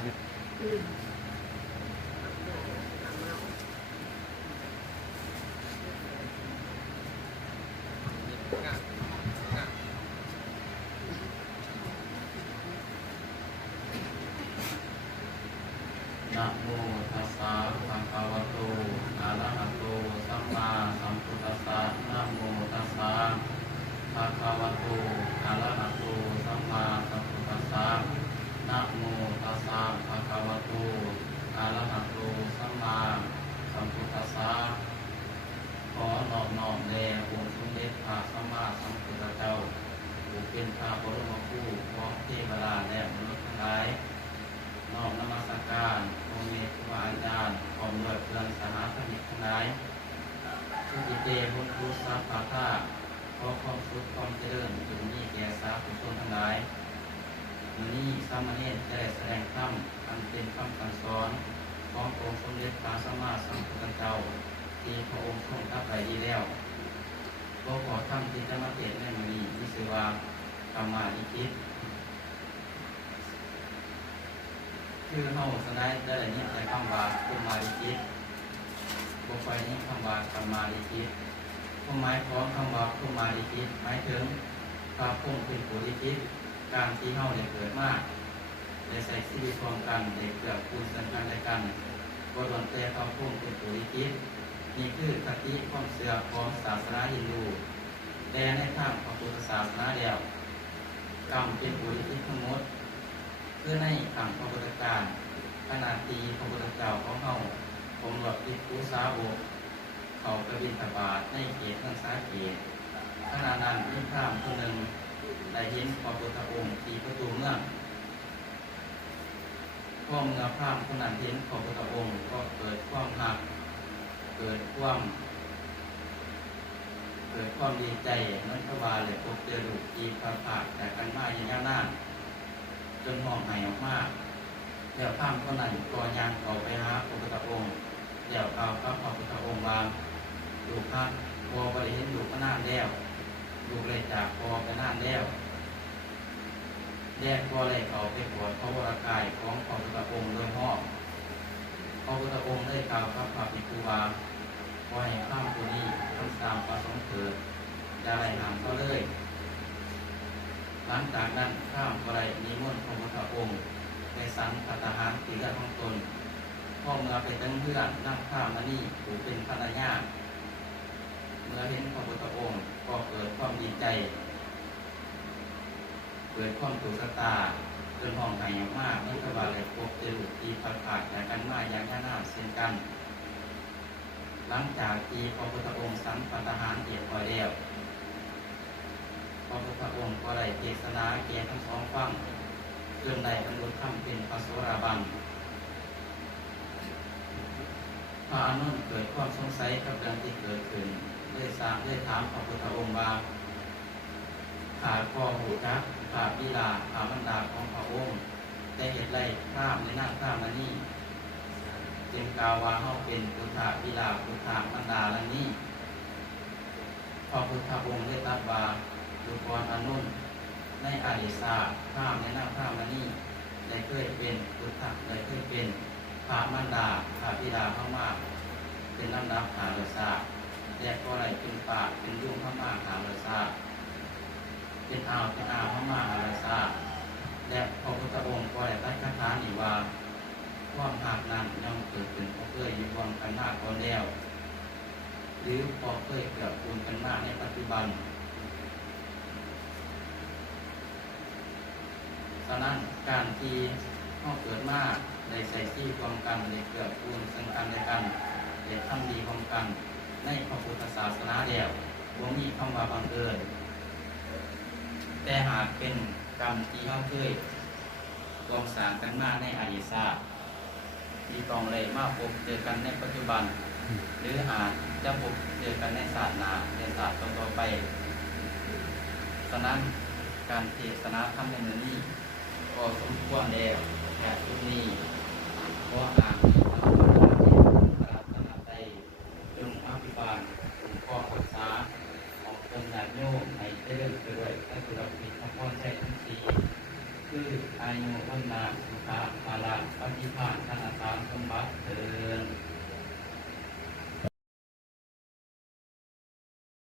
นะโมตัสสะภะคะวะโตอะระหะโตสัมมาสัมพุทธัสสะนะโมตัสสะภะคะวะโตอะระหะโตสัมมาสัมพุทธัสสะนะโมตัสสะภะคะวะโตอะระหะโตสัมมาสัมพุทธัสสะขอนอบน้อมแด่องค์สมเด็จพระสัมมาสัมพุทธเจ้าผู้เป็นพระบรมครูของเทวดาและมนุษย์ทั้งหลายนอบนมัสการองค์เมตครูบาอาจารย์พร้อมด้วยเพื่อนสหสนิททั้งหลายทุกเตพุทธุสัพพะทาขอความสุขความเจริญจงมีแก่สาธุชนทั้งหลายมื้อนี้สามเณรจะได้แสดงธรรมอันเป็นคำสั่งสอนขององค์สมเด็จพระสัมมาสัมพุทธเจ้าที่พระองค์ทรงตรัสไว้ดีแล้วขอธรรมที่จะมาเทศน์ในมื้อนี้มีชื่อว่าธรรมาอิทิคือเฮาสนายได้ยินแต่คำว่าธรรมาอิทิบ่ค่อยนี้คำว่าธรรมาอิทิความหมายของคำว่าธรรมาอิทิหมายถึงพระองค์เป็นผู้ลิขิตการที่เฮาได้เกิดมาได้ใช้ชีวิตร่วมกันได้เกื้อกูลซึ่งกันและกันบ่ล้วนแต่พระองค์เป็นผู้ลิขิตนี่คือคติความเชื่อของศาสนาฮินดูแต่ในทางพระพุทธศาสนาแล้วกรรมเป็นผู้ลิขิตทั้งหมดเพื่อในขังพระพุทธการขณะตีพระพุทธเจ้าของเฮาผมหลอดภิกขุสาวกเขาไปบิณฑบาตในเขตเมืองสาเกตขณะนั้นมีพราหมณ์คนหนึ่งได้เห็นพระพุทธองค์ที่ประตูเมืองพอเมื่อพราหมณ์คนนั้นเห็นพระพุทธองค์ก็เกิดความหักเกิดความดีใจนั่นก็ว่าเลยพบเจอลูกที่พระภาคแต่กันมาอย่างยาวนานจนห้องหายออกมาแล้วพราหมณ์คนนั้นก็ย่างเข้าไปหาพระพุทธองค์แล้วกล่าวกับพระพุทธองค์ว่าลูกครับพอไปเห็นลูกก็นานแล้วลูกเลยจากพอไปนานแล้วพอเลยเขาไปกอดพระวรากายของพระพุทธองค์โดยห้องพระพุทธองค์ได้กล่าวกับพระภิกขุว่าขอให้พราหมณ์ผู้นี้ทำตามประสงค์เถิดอย่าไล่ห้ามเขาเลยหลังจากนั้นพราหมณ์ก็ได้นิมนต์พระพุทธองค์ไปสังฆทานที่เรือนของตนพอเมื่อไปตั้งเพื่อนนั่งพราหมณ์นี้ผู้เป็นภรรยาเมื่อเห็นพระพุทธองค์ก็เกิดความดีใจเกิดความถูกชะตาจนห้องไห้มากนี่ก็ว่าเลยพบเจอลูกที่พัดผ่านจากกันมาอย่างยาวนานเช่นกันหลังจากที่พระพุทธองค์สังฆทานเรียบร้อยแล้วพระพุทธองค์ก็ได้เทศนาแก่ทั้งสองฝั่งจนได้บรรลุธรรมเป็นพระโสดาบันพระอานนท์เกิดความสงสัยกับเรื่องที่เกิดขึ้นได้ถามพระพุทธองค์ว่าข้าพ่อหูจักข้าบิดาข้ามารดาของพระองค์แต่เหตุไรพราหมณ์ในหน้าพราหมณ์นี้จึงกล่าวว่าเฮาเป็นพุทธบิดาพุทธมารดาและนี้พระพุทธองค์ได้ตรัสว่าดูก่อนอานนท์ในอดีตศาสตร์พราหมณ์ในหน้าพราหมณ์นี้ได้เคยเป็นพุทธได้เคยเป็นพระมารดาพระบิดาพระมารเป็นลำดับหาฤาษาและก็ได้เป็นป่าเป็นยุ่งพระมารหาฤาษาเป็นอาวพระมารหาฤาษาและพระพุทธองค์ก็ได้ตรัสคาถานี้ว่าความหักนั้นย่อมเกิดขึ้นเพราะเคยอยู่รวมกันมากก่อนแล้วหรือพอเคยเกิดคุณกันมากในปัจจุบันฉะนั้นการที่เฮาเกิดมาได้ใส่ที่รวมกันได้เกิดคุณซึ่งกันและกันได้ทำดีรวมกันในพระพุทธศาสนาแล้วบ่มีคำว่าบังเอิญแต่หากเป็นกรรมที่เฮาเคยรวมสร้างกันมาในอดีตชาติที่ต้องเลยมาพบเจอกันในปัจจุบันหรืออาจจะพบเจอกันในศาสตร์หน้าในศาสตร์ต่อไปฉะนั้นการเทศนาธรรมในมื้อนี้ก็สมควรแล้วแค่ทุกนี้ขออ่านพระธรรมปรารถนาใจจงอภิบาลข้อปรึกษาของตนญาติโยมให้เจริญไปด้วยพระสุรพิธพรชัยทั้งสี่คือ อายุวันนะสุขะภาละปฏิภาณธนสารสมบัติเถิด